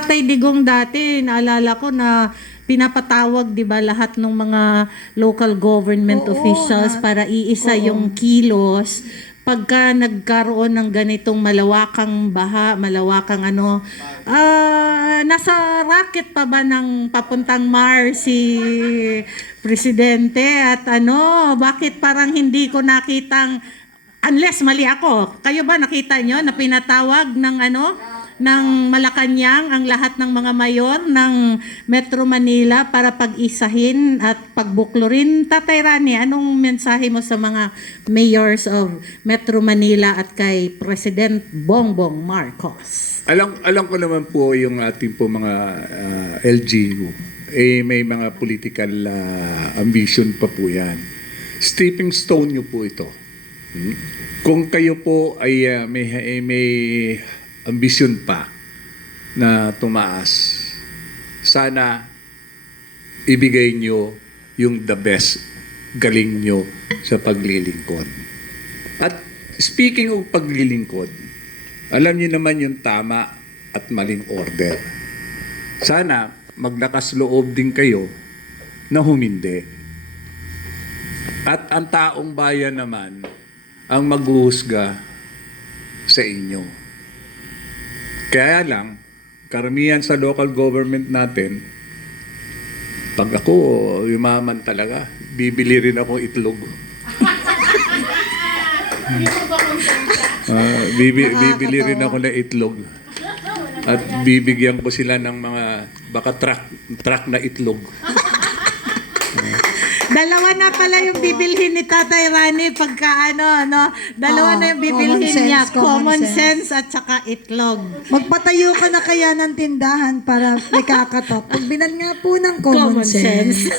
Tatay Digong dati, naalala ko na pinapatawag 'di ba lahat ng mga local government officials para iisa yung kilos pagka nagkaroon ng ganitong malawakang baha, malawakang nasa rocket pa ba ng papuntang Mars si presidente at bakit parang hindi ko nakitang, unless mali ako, kayo ba nakita nyo na pinatawag ng Malacanang ang lahat ng mga mayor ng Metro Manila para pag-isahin at pagbuklurin? Tatay Rani, anong mensahe mo sa mga mayors of Metro Manila at kay President Bongbong Marcos? Alam ko naman po yung ating po mga LGU. May mga political ambition pa po yan. Stepping stone nyo po ito. Kung kayo po ay may ambisyon pa na tumaas, sana ibigay nyo yung the best galing nyo sa paglilingkod. At speaking of paglilingkod, alam niyo naman yung tama at maling order. Sana maglakas loob din kayo na humindi. At ang taong bayan naman ang maghuhusga sa inyo. Kaya lang, karamihan sa local government natin, pag ako yumaman talaga, bibili rin ako itlog. Bibili rin ako ng itlog. At bibigyan ko sila ng mga baka truck na itlog. Dalawa na pala yung bibilhin ni Tatay Rani pagka dalawa na yung bibilhin niya, common sense at saka itlog. Magpatayo ka na kaya ng tindahan para may kakatok. Pagbilan nga po ng common sense.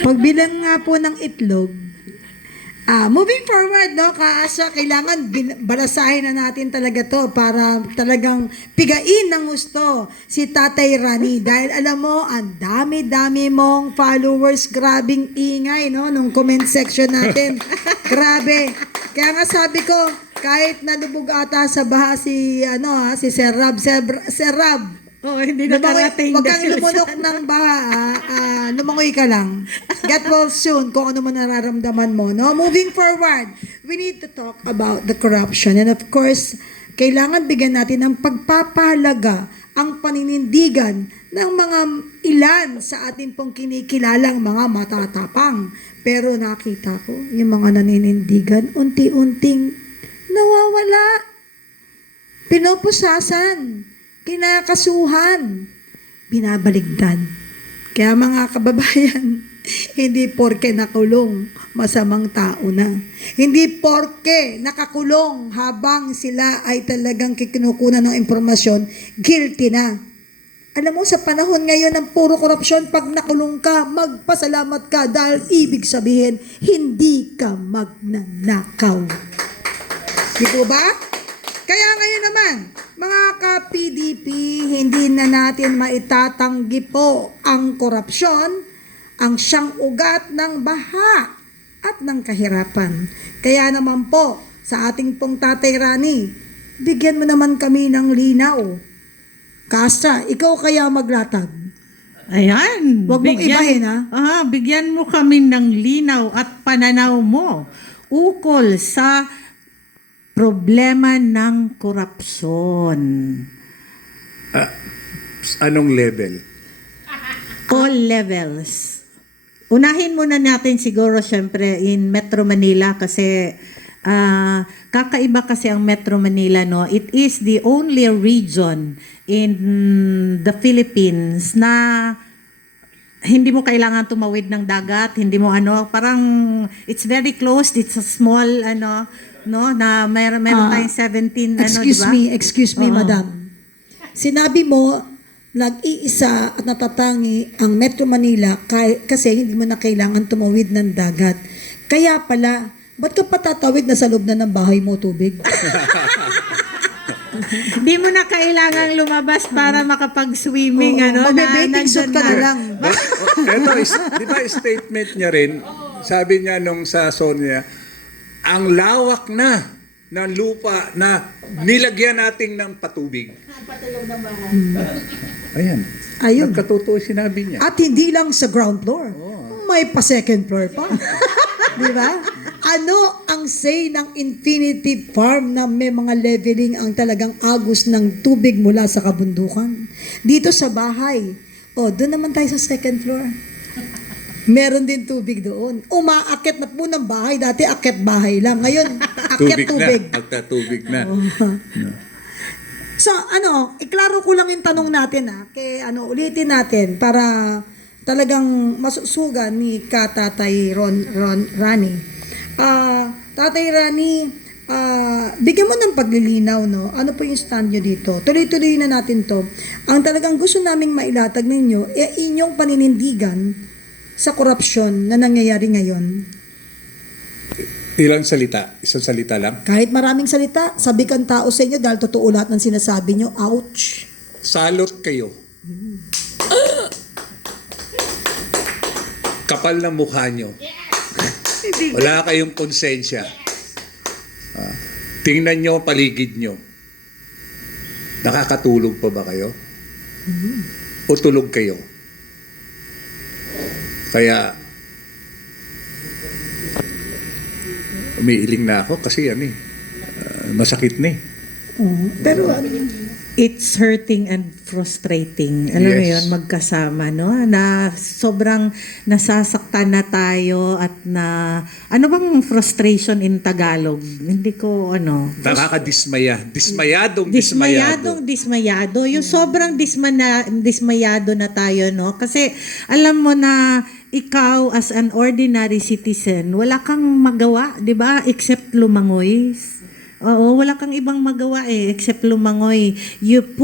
Pagbilan nga po ng itlog. Moving forward, Kaasa, kailangan balasahin na natin talaga to para talagang pigain ng gusto si Tatay Rani. Dahil alam mo, ang dami-dami mong followers, grabing ingay, nung comment section natin. Grabe. Kaya nga sabi ko, kahit nalubog ata sa baha si Sir Rab. Sir Rab, hindi nakarating. Huwag kang lumunok ng baha, lumangoy ka lang. Get well soon kung ano man nararamdaman mo. No? Moving forward, we need to talk about the corruption. And of course, kailangan bigyan natin ng pagpapahalaga ang paninindigan ng mga ilan sa ating pong kinikilalang mga matatapang. Pero nakita ko, yung mga naninindigan, unti-unting nawawala. Pinopusasan. Kinakasuhan, binabaligtad. Kaya mga kababayan, hindi porke nakulong, masamang tao na. Hindi porke nakakulong habang sila ay talagang kikinukunan ng impormasyon, guilty na. Alam mo, sa panahon ngayon ng puro korupsyon, pag nakulong ka, magpasalamat ka dahil ibig sabihin, hindi ka magnanakaw. Di po ba? Kaya ngayon naman, mga ka-PDP, hindi na natin maitatanggi po ang korupsyon, ang siyang ugat ng baha at ng kahirapan. Kaya naman po, sa ating pong Tatay Rani, bigyan mo naman kami ng linaw. Kasa, ikaw kaya maglatag? Ayan. Huwag mong ibahin, ha? Bigyan mo kami ng linaw at pananaw mo ukol sa problema ng korupsyon. Anong level? All levels. Unahin muna natin siguro syempre in Metro Manila kasi kakaiba kasi ang Metro Manila, no? It is the only region in the Philippines na hindi mo kailangan tumawid ng dagat, hindi mo parang it's very close, it's a small na mayroon tayong 17 Excuse me, madam. Sinabi mo nag-iisa at natatangi ang Metro Manila kasi hindi mo na kailangan tumawid ng dagat. Kaya pala, ba't ka patatawid na sa loob na ng bahay mo tubig? Hindi mo na kailangan lumabas para makapag-swimming, Magbe-bathing suit ka na lang. Ito, di ba statement niya rin, sabi niya nung sa Sonia, ang lawak na ng lupa na nilagyan natin ng patubig. Ayan. Ayun. Nagkatotoo sinabi niya. At hindi lang sa ground floor. May pa second floor pa. Di ba? Ano ang say ng Infinity Farm na may mga leveling ang talagang agos ng tubig mula sa kabundukan? Dito sa bahay. Doon naman tayo sa second floor. Meron din tubig doon. Umaakit na po ng bahay. Dati akit bahay lang. Ngayon, akit tubig. Magtatubig na. So, iklaro ko lang yung tanong natin ulitin natin para talagang masusugan ni Tatay Rani. Tatay Rani, bigyan mo ng paglilinaw, no? Ano po yung stand nyo dito? Tuloy-tuloy na natin to. Ang talagang gusto naming mailatag ninyo, inyong paninindigan sa korupsyon na nangyayari ngayon. Ilang salita? Isang salita lang? Kahit maraming salita, sabikan tao sa inyo dahil totoo lahat ng sinasabi nyo. Ouch! Salot kayo. Kapal ng mukha nyo. Wala kayong konsensya. Tingnan nyo paligid nyo. Nakakatulog pa ba kayo? O tulog kayo? Kaya umiiling na ako kasi masakit na eh. Pero It's hurting and frustrating. Alam mo Yes. yun, magkasama, no? Na sobrang nasasaktan na tayo at ano bang frustration in Tagalog? Hindi ko, Nakakadismaya. Dismayado. Dismayado. Yung sobrang dismayado na tayo, no? Kasi alam mo na ikaw as an ordinary citizen, wala kang magawa, 'di ba? Except lumangoy. Oo, wala kang ibang magawa except lumangoy. You've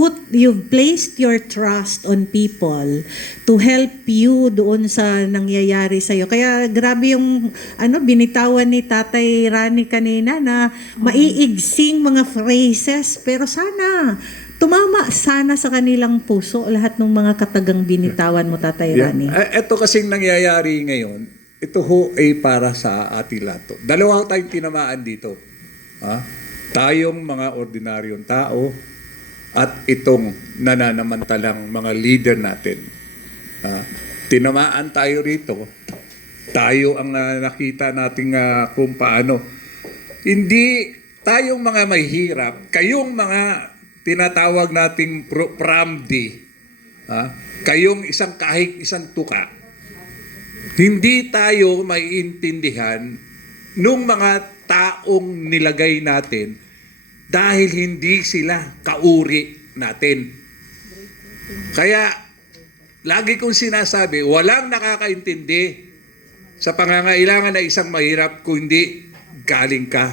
placed your trust on people to help you doon sa nangyayari sa iyo. Kaya grabe yung binitawan ni Tatay Rani kanina na maiigsing mga phrases, pero sana tumama sana sa kanilang puso lahat ng mga katagang binitawan mo, Tatay Rani. Ito kasing nangyayari ngayon, ito ho ay para sa ating lahat. Dalawa tayong tinamaan dito. Tayong mga ordinaryong tao at itong nananamantalang mga leader natin. Tinamaan tayo rito. Tayo ang nakita nating kung paano. Hindi tayong mga mahihirap, kayong mga tinatawag nating pramdi, kayong kahit isang tuka, hindi tayo maiintindihan nung mga taong nilagay natin dahil hindi sila kauri natin. Kaya, lagi kong sinasabi, walang nakakaintindi sa pangangailangan na isang mahirap kung hindi galing ka